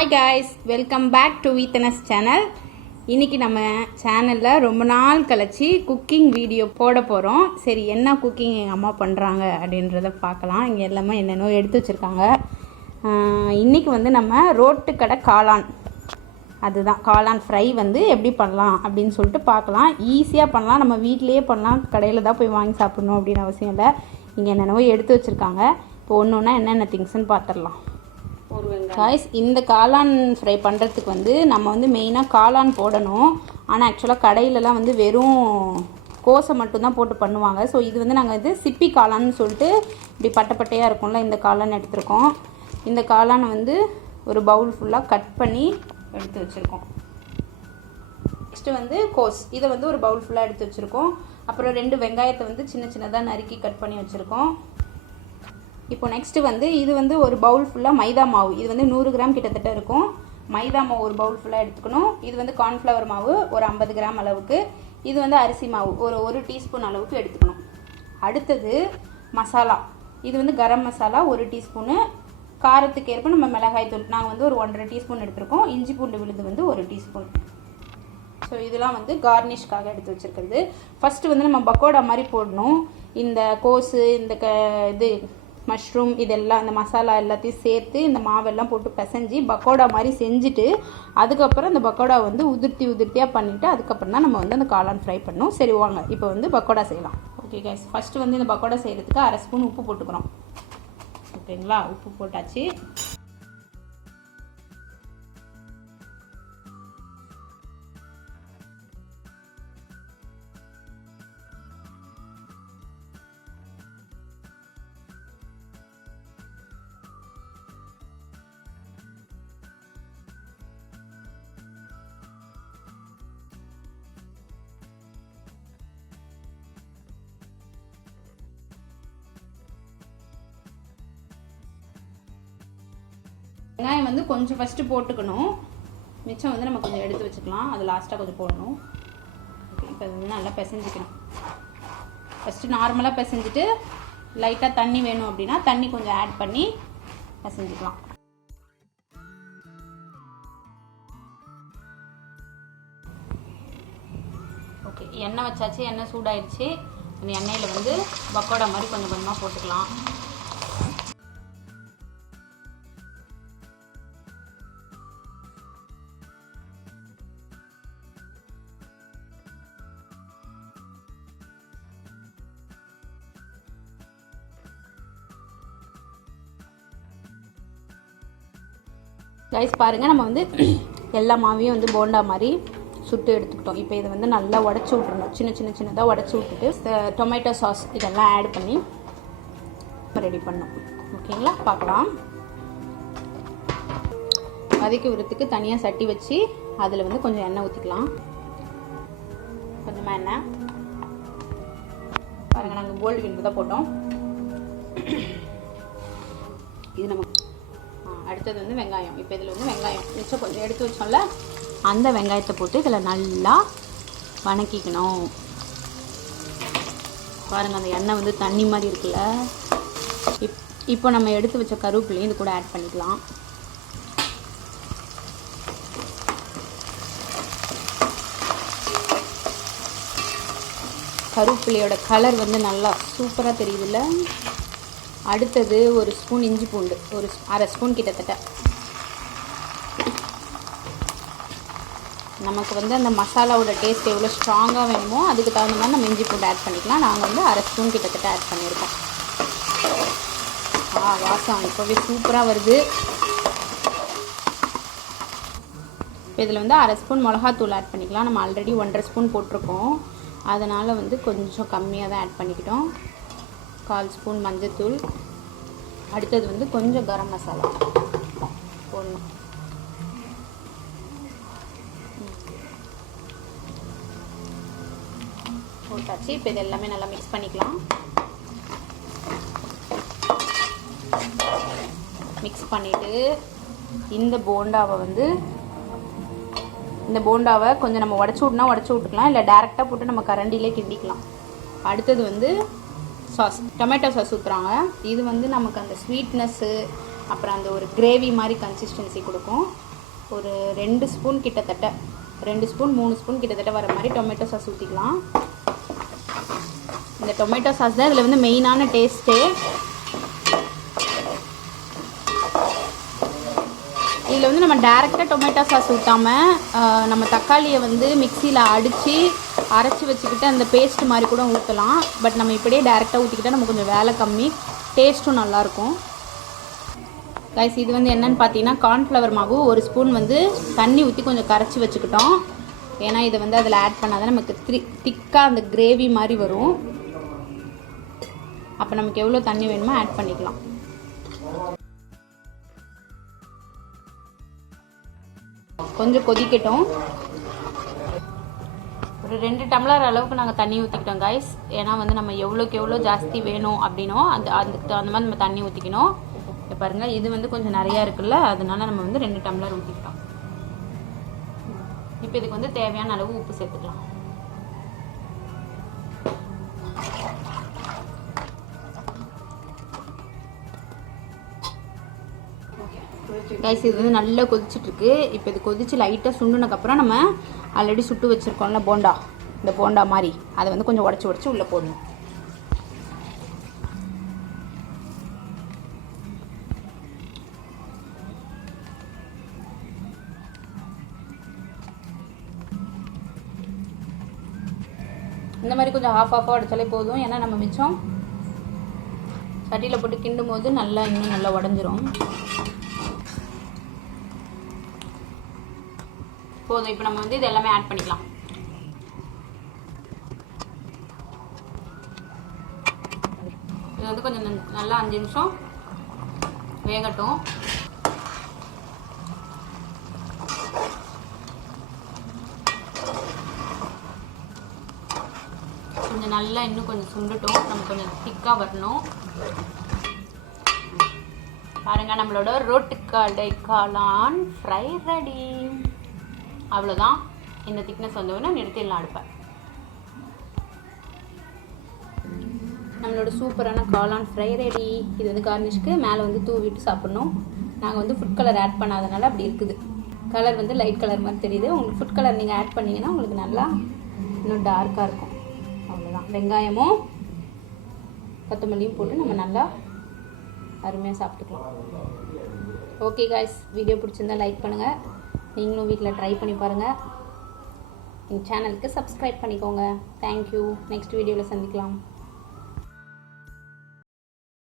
Hi guys, welcome back to வீத்தனஸ் channel. இன்றைக்கி நம்ம சேனலில் ரொம்ப நாள் கழிச்சு குக்கிங் வீடியோ போட போகிறோம். சரி, என்ன குக்கிங் எங்கள் அம்மா பண்ணுறாங்க அப்படின்றத பார்க்கலாம். இங்கே எல்லாமே என்னென்னோ எடுத்து வச்சுருக்காங்க. இன்றைக்கி வந்து நம்ம ரோட்டு கடை காளான், அதுதான் காளான் ஃப்ரை வந்து எப்படி பண்ணலாம் அப்படின்னு சொல்லிட்டு பார்க்கலாம். ஈஸியாக பண்ணலாம், நம்ம வீட்லேயே பண்ணலாம், கடையில் தான் போய் வாங்கி சாப்பிட்ணும் அப்படின்னு அவசியம் இல்லை. இங்கே என்னென்னவோ எடுத்து வச்சுருக்காங்க. இப்போ ஒன்று ஒன்றா என்னென்ன திங்ஸ்ன்னு பார்த்துடலாம். காய்ஸ், இந்த காளான் ஃப்ரை பண்ணுறதுக்கு வந்து நம்ம வந்து மெயினாக காளான் போடணும். ஆனால் ஆக்சுவலாக கடையிலலாம் வந்து வெறும் கோஸை மட்டும்தான் போட்டு பண்ணுவாங்க. ஸோ இது வந்து நாங்கள் வந்து சிப்பி காளான்னு சொல்லிட்டு இப்படி பட்டையாக இருக்கும்ல, இந்த காளான் எடுத்துருக்கோம். இந்த காளானை வந்து ஒரு பவுல் ஃபுல்லாக கட் பண்ணி எடுத்து வச்சுருக்கோம். நெக்ஸ்ட்டு வந்து கோஸ், இதை வந்து ஒரு பவுல் ஃபுல்லாக எடுத்து வச்சுருக்கோம். அப்புறம் 2 வெங்காயத்தை வந்து சின்ன சின்னதாக நறுக்கி கட் பண்ணி வச்சுருக்கோம். இப்போ நெக்ஸ்ட்டு வந்து இது வந்து ஒரு பவுல் ஃபுல்லாக மைதா மாவு, இது வந்து 100 கிராம் கிட்டத்தட்ட இருக்கும். மைதா மாவு ஒரு பவுல் ஃபுல்லாக எடுத்துக்கணும். இது வந்து கார்ன்ஃப்ளவர் மாவு ஒரு 50 கிராம் அளவுக்கு. இது வந்து அரிசி மாவு ஒரு டீஸ்பூன் அளவுக்கு எடுத்துக்கணும். அடுத்தது மசாலா, இது வந்து கரம் மசாலா 1 டீஸ்பூனு. காரத்துக்கு ஏற்ப நம்ம மிளகாய் தூள் நாங்கள் வந்து ஒரு 1.5 டீஸ்பூன் எடுத்துருக்கோம். இஞ்சி பூண்டு விழுது வந்து 1 டீஸ்பூன். ஸோ இதெல்லாம் வந்து கார்னிஷ்காக எடுத்து வச்சுருக்கிறது. ஃபஸ்ட்டு வந்து நம்ம பக்கோடா மாதிரி போடணும். இந்த கோஸு, இந்த இது மஷ்ரூம், இதெல்லாம் இந்த மசாலா எல்லாத்தையும் சேர்த்து இந்த மாவெல்லாம் போட்டு பிசைஞ்சு பக்கோடா மாதிரி செஞ்சுட்டு, அதுக்கப்புறம் இந்த பக்கோடா வந்து உதிர்த்தியாக பண்ணிவிட்டு அதுக்கப்புறம் தான் நம்ம வந்து அந்த காளான் ஃப்ரை பண்ணணும். சரி வாங்க இப்போ வந்து பக்கோடா செய்யலாம். ஓகே கைஸ், ஃபஸ்ட்டு வந்து இந்த பக்கோடா செய்கிறதுக்கு 1/2 ஸ்பூன் உப்பு போட்டுக்கிறோம். ஓகேங்களா, உப்பு போட்டாச்சு. வெங்காயம் வந்து கொஞ்சம் ஃபஸ்ட்டு போட்டுக்கணும், மிச்சம் வந்து நம்ம கொஞ்சம் எடுத்து வச்சுக்கலாம். அது லாஸ்ட்டாக கொஞ்சம் போடணும். ஓகே, இப்போ அது வந்து நல்லா பிசைஞ்சிக்கணும். ஃபஸ்ட்டு நார்மலாக பிசைஞ்சிட்டு லைட்டாக தண்ணி வேணும் அப்படின்னா தண்ணி கொஞ்சம் ஆட் பண்ணி பிசைஞ்சிக்கலாம். ஓகே, எண்ணெய் வச்சாச்சு, எண்ணெய் சூடாயிடுச்சு. அந்த எண்ணெயில் வந்து பக்கோடா மாதிரி கொஞ்சம் கொஞ்சமாக போட்டுக்கலாம். ரைஸ் பாருங்கள், நம்ம வந்து எல்லா மாவையும் வந்து போண்டா மாதிரி சுட்டு எடுத்துக்கிட்டோம். இப்போ இதை வந்து நல்லா உடச்சி விட்றணும். சின்னதாக உடச்சி விட்டுட்டு டொமேட்டோ சாஸ் இதெல்லாம் ஆட் பண்ணி ரெடி பண்ணோம். ஓகேங்களா, பார்க்கலாம். வதக்கி விடுறதுக்கு தனியாக சட்டி வச்சு அதில் வந்து கொஞ்சம் எண்ணெய் ஊற்றிக்கலாம். கொஞ்சமாக எண்ணெய் பாருங்கள், நாங்கள் கோல்டு வின் தான் போட்டோம். இது நம்ம அடுத்தது வந்து வெங்காயம். இப்போ இதில் வந்து வெங்காயம் மிச்சம் கொஞ்சம் எடுத்து வச்சோம்ல, அந்த வெங்காயத்தை போட்டு இதில் நல்லா வணக்கிக்கணும். பாருங்கள், அந்த எண்ணெய் வந்து தண்ணி மாதிரி இருக்குல்ல. இப்போ நம்ம எடுத்து வச்ச கருவேப்பிலையும் இது கூட ஆட் பண்ணிக்கலாம். கருவேப்பிலையோட கலர் வந்து நல்லா சூப்பராக தெரியுதுல்ல. அடுத்தது 1 ஸ்பூன் இஞ்சி பூண்டு, ஒரு 1/2 ஸ்பூன் கிட்டத்தட்ட. நமக்கு வந்து அந்த மசாலாவோட டேஸ்ட் எவ்வளோ ஸ்ட்ராங்காக வேணுமோ அதுக்கு தகுந்த மாதிரி நம்ம இஞ்சி பூண்டு ஆட் பண்ணிக்கலாம். நாங்கள் வந்து 1/2 ஸ்பூன் கிட்டத்தட்ட ஆட் பண்ணியிருக்கோம். வாசம் இப்போவே சூப்பராக வருது. இப்போ இதில் வந்து 1/2 ஸ்பூன் மிளகாத்தூள் ஆட் பண்ணிக்கலாம். நம்ம ஆல்ரெடி 1.5 ஸ்பூன் போட்டிருக்கோம், அதனால் வந்து கொஞ்சம் கம்மியாக தான் ஆட் பண்ணிக்கிட்டோம். 1/4 ஸ்பூன் மஞ்சத்தூள். அடுத்தது வந்து கொஞ்சம் கரம் மசாலா போடணும். போட்டாச்சு. இப்போ இது எல்லாமே நல்லா மிக்ஸ் பண்ணிக்கலாம். மிக்ஸ் பண்ணிவிட்டு இந்த போண்டாவை கொஞ்சம் நம்ம உடச்சி விட்டுக்கலாம், இல்லை டேரெக்டாக போட்டு நம்ம கரண்டிலே கிண்டிக்கலாம். அடுத்தது வந்து சாஸ், டொமேட்டோ சாஸ் ஊற்றுறாங்க. இது வந்து நமக்கு அந்த ஸ்வீட்னஸ்ஸு அப்புறம் அந்த ஒரு கிரேவி மாதிரி கன்சிஸ்டன்சி கொடுக்கும். ஒரு 2 ஸ்பூன் கிட்டத்தட்ட 2 ஸ்பூன் 3 ஸ்பூன் கிட்டத்தட்ட வர மாதிரி டொமேட்டோ சாஸ் ஊற்றிக்கலாம். இந்த டொமேட்டோ சாஸ் தான் இதில் வந்து மெயினான டேஸ்ட்டே. இதில் வந்து நம்ம டேரெக்டாக டொமேட்டோ சாஸ் ஊற்றாமல் நம்ம தக்காளியை வந்து மிக்சியில் அரைச்சி வச்சுக்கிட்டு அந்த பேஸ்ட் மாதிரி கூட ஊற்றலாம். பட் நம்ம இப்படியே டேரெக்டாக ஊற்றிக்கிட்டால் நம்ம கொஞ்சம் வேலை கம்மி, டேஸ்ட்டும் நல்லாயிருக்கும். கைஸ் இது வந்து என்னென்னு பார்த்தீங்கன்னா கார்ன்ஃப்ளவர் மாவு 1 ஸ்பூன் வந்து தண்ணி ஊற்றி கொஞ்சம் கரைச்சி வச்சுக்கிட்டோம். ஏன்னா இதை வந்து அதில் ஆட் பண்ணாதான் நமக்கு திக்காக அந்த கிரேவி மாதிரி வரும். அப்போ நமக்கு எவ்வளோ தண்ணி வேணுமோ ஆட் பண்ணிக்கலாம். கொஞ்சம் கொதிக்கட்டும். ஒரு 2 டம்ளர் அளவுக்கு நாங்கள் தண்ணி ஊற்றிக்கிட்டோம் கைஸ். ஏன்னா வந்து நம்ம எவ்வளோக்கு எவ்வளோ ஜாஸ்தி வேணும் அப்படின்னோ அதுக்கு தகுந்த மாதிரி நம்ம தண்ணி ஊற்றிக்கணும். இப்போ பாருங்கள் இது வந்து கொஞ்சம் நிறையா இருக்குல்ல, அதனால நம்ம வந்து 2 டம்ளர் ஊற்றிக்கிட்டோம். இப்போ இதுக்கு வந்து தேவையான அளவு உப்பு சேர்த்துக்கலாம். கைஸ் இது வந்து நல்லா கொதிச்சுட்ருக்கு. இப்போ இது கொதிச்சு லைட்டாக சுண்டுனதுக்கப்புறம் நம்ம ஆல்ரெடி சுட்டு வச்சுருக்கோம்ல போண்டா, இந்த போண்டா மாதிரி அதை வந்து கொஞ்சம் உடச்சி உள்ளே போடணும். இந்த மாதிரி கொஞ்சம் ஆஃபாக உடச்சாலே போதும். ஏன்னா நம்ம மிச்சம் சட்டியில் போட்டு கிண்டும் போது இன்னும் நல்லா உடஞ்சிரும். போதும். இப்போ நம்ம வந்து இது எல்லாமே ஆட் பண்ணிக்கலாம். இது வந்து கொஞ்சம் நல்லா 5 நிமிஷம் வேகட்டும். கொஞ்சம் நல்லா இன்னும் கொஞ்சம் சுண்டட்டும். நம்ம கொஞ்சம் திக்காக வரணும். பாருங்க நம்மளோட ரோட்டு கடை காளான் ஃப்ரை ரெடி. அவ்வளோதான். இந்த திக்னஸ் வந்தவொடனே நிறுத்திடலாம் அடுப்பை. நம்மளோட சூப்பரான காளான் ஃப்ரை ரெடி. இது வந்து கார்னிஷ்க்கு மேலே வந்து தூவிட்டு சாப்பிட்ணும். நாங்கள் வந்து ஃபுட் கலர் ஆட் பண்ணாதனால அப்படி இருக்குது. கலர் வந்து லைட் கலர் மாதிரி தெரியுது. உங்களுக்கு ஃபுட் கலர் நீங்கள் ஆட் பண்ணிங்கன்னா உங்களுக்கு நல்லா இன்னும் டார்க்காக இருக்கும். அவ்வளோதான். வெங்காயமும் கொத்தமல்லியும் போட்டு நம்ம நல்லா அருமையாக சாப்பிட்டுக்கலாம். ஓகே காய்ஸ், வீடியோ பிடிச்சிருந்தா லைக் பண்ணுங்கள். நீங்களும் வீட்டில் ட்ரை பண்ணி பாருங்கள். எங்கள் சேனலுக்கு சப்ஸ்கிரைப் பண்ணிக்கோங்க. தேங்க்யூ. நெக்ஸ்ட் வீடியோவில் சந்திக்கலாம்.